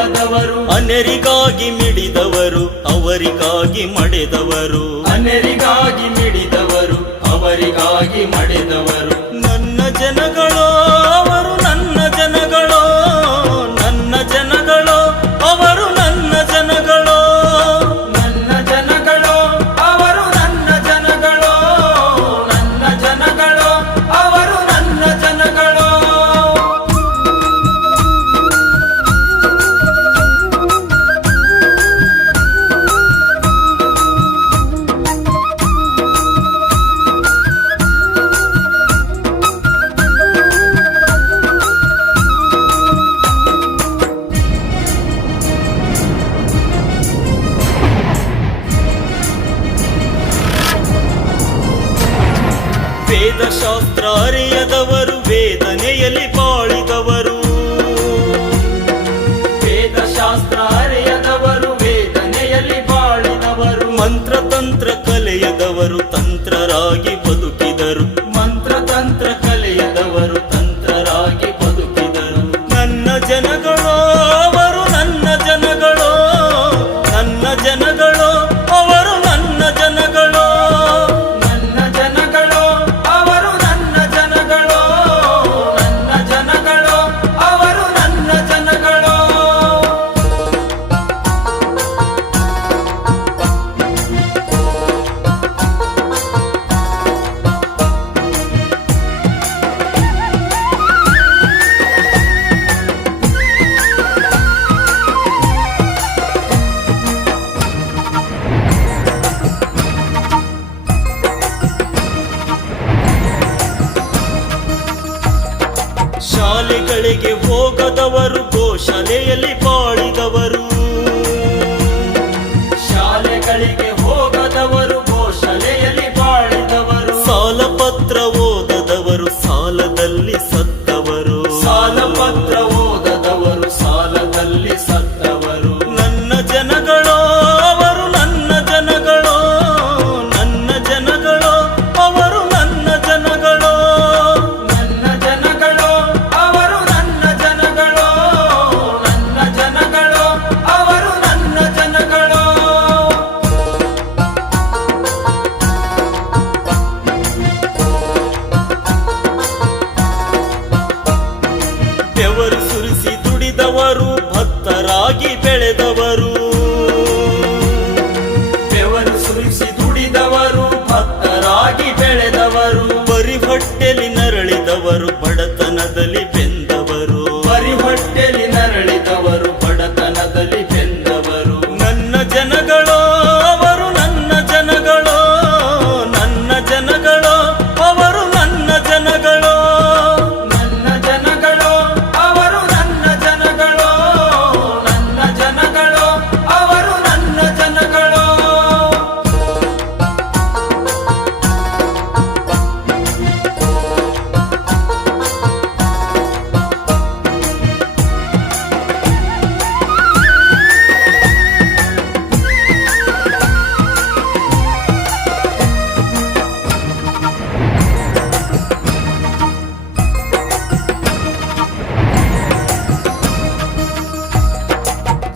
ಹೋಗದವರು, ಅನ್ಯರಿಗಾಗಿ ಮಿಡಿದವರು ಅವರಿಗಾಗಿ ಮಡೆದವರು, ಅನ್ಯರಿಗಾಗಿ ಮಿಡಿದವರು ಅವರಿಗಾಗಿ ಮಡೆದವರು. ನನ್ನ ಜನಗಳೋ ಅವರು ನನ್ನ ಜನಗಳೋ, ನನ್ನ ಜನಗಳೋ ಅವರು ನನ್ನ ಜನಗಳೋ, ನನ್ನ ಜನಗಳೋ ಅವರು ನನ್ನ ಜನಗಳೋ, ನನ್ನ ಜನಗಳೋ ಅವರು ನನ್ನ ಜನಗಳೋ. ವೇದಶಾಸ್ತ್ರ ಅರಿಯದವರು ವೇದನೆಯಲ್ಲಿ ಬಾಳಿದವರು, ವೇದಶಾಸ್ತ್ರ ಅರಿಯದವರು ವೇದನೆಯಲ್ಲಿ ಬಾಳಿದವರು, ಮಂತ್ರತಂತ್ರ ಕಲೆಯದವರು ತಂತ್ರರಾಗಿ ಬದುಕಿದರು, ಮಂತ್ರತಂತ್ರ ಕಲೆಯದವರು ತಂತ್ರರಾಗಿ ಬದುಕಿದರು. ನನ್ನ ಜನಗಳೋ ಅವರು ನನ್ನ ಜನಗಳೋ, ನನ್ನ ಜನಗಳೋ ಅವರು ನನ್ನ ಜನಗಳೋ, ನನ್ನ ಜನಗಳೋ ಅವರು ನನ್ನ ಜನಗಳೋ, ನನ್ನ ಜನಗಳೋ ಅವರು ನನ್ನ ಜನಗಳೋ. ಶಾಲೆಗಳಿಗೆ ಹೋಗದವರು ಗೋಶಾಲೆಯಲ್ಲಿ ಬಾಳಿದವರು, ಶಾಲೆಗಳಿಗೆ ಹೋಗದವರು ಗೋಶಾಲೆಯಲ್ಲಿ ಬಾಳಿದವರು, ಸಾಲಪತ್ರ ಓದದವರು ಸಾಲದಲ್ಲಿ ಸತ್ತವರು, ಸಾಲಪತ್ರ ಓದದವರು ಸಾಲದಲ್ಲಿ ಸತ್ತವರು. ನನ್ನ ಜನಗಳೋ ಅವರು ನನ್ನ ಜನಗಳೋ, ನನ್ನ ಜನಗಳೋ ಅವರು ನನ್ನ ಜನಗಳೋ, ನನ್ನ ಜನಗಳೋ ಅವರು ನನ್ನ ಜನಗಳೋ, ನನ್ನ ಜನಗಳೋ ಅವರು ನನ್ನ ಜನಗಳೋ. ಬೆವರು ಸುರಿಸಿ ದುಡಿದವರು ಭಕ್ತರಾಗಿ ಬೆಳೆದವರು, ಬೆವರು ಸುರಿಸಿ ದುಡಿದವರು ಭಕ್ತರಾಗಿ ಬೆಳೆದವರು, ಬರಿ ಹೊಟ್ಟೆಲಿ ನರಳಿದವರು ಬಡತನದಲ್ಲಿ ಬೆಂದವರು, ಬರಿ ಹೊಟ್ಟೆಲಿ ನರಳಿದವರು ಬಡತನದಲ್ಲಿ ಬೆಂದವರು. ನನ್ನ ಜನಗಳೋ ಅವರು ನನ್ನ ಜನಗಳೋ, ನನ್ನ ಜನಗಳೋ ಅವರು ನನ್ನ ಜನಗಳೋ, ನನ್ನ ಜನಗಳೋ ಅವರು ನನ್ನ ಜನಗಳೋ, ನನ್ನ ಜನಗಳೋ ಅವರು ನನ್ನ ಜನಗಳೋ.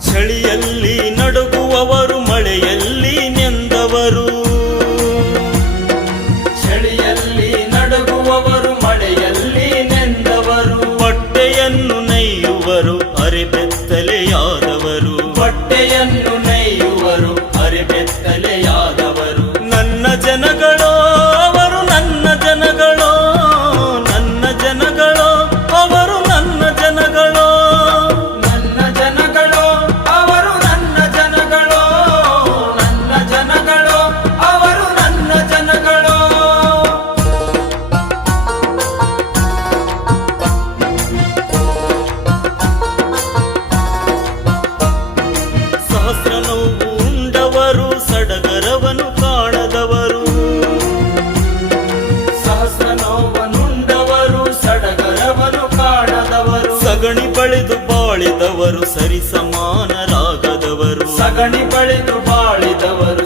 ಚಳಿಯಲ್ಲಿ ನಡುಗುವವರು ಮಳೆಯಲ್ಲಿ ನೆಂದವರು, ಚಳಿಯಲ್ಲಿ ನಡುಗುವವರು ಮಳೆಯಲ್ಲಿ ನೆಂದವರು, ಬಟ್ಟೆಯನ್ನು ನೈಯುವರು ಅರೆಬೆತ್ತಲೆಯಾದವರು, ಬಟ್ಟೆಯನ್ನು ನೈಯುವರು ಅರೆಬೆತ್ತಲೆಯಾದವರು. ನನ್ನ ಜನಗಳೋ ಅವರು ನನ್ನ ಜನಗಳೋ, ನನ್ನ ಜನಗಳೋ ಅವರು ನನ್ನ ಜನಗಳೋ, ನನ್ನ ಜನಗಳೋ ಅವರು ನನ್ನ ಜನಗಳೋ, ನನ್ನ ಜನಗಳೋ ಅವರು ನನ್ನ ಜನಗಳೋ. ಸಹಸ್ರ ನೋವು ಉಂಡವರು ಸಡಗರವನ್ನು ಕಾಣದವರು, ಸಹಸ್ರ ನೋವನುಂಡವರು ಸಡಗರವನ್ನು ಕಾಣದವರು, ಸಗಣಿ ಬಳಿದು ಬಾಳಿದವರು ಸರಿ ಸಮಾನರಾಗದವರು, ಸಗಣಿ ಬಳಿದು ಬಾಳಿದವರು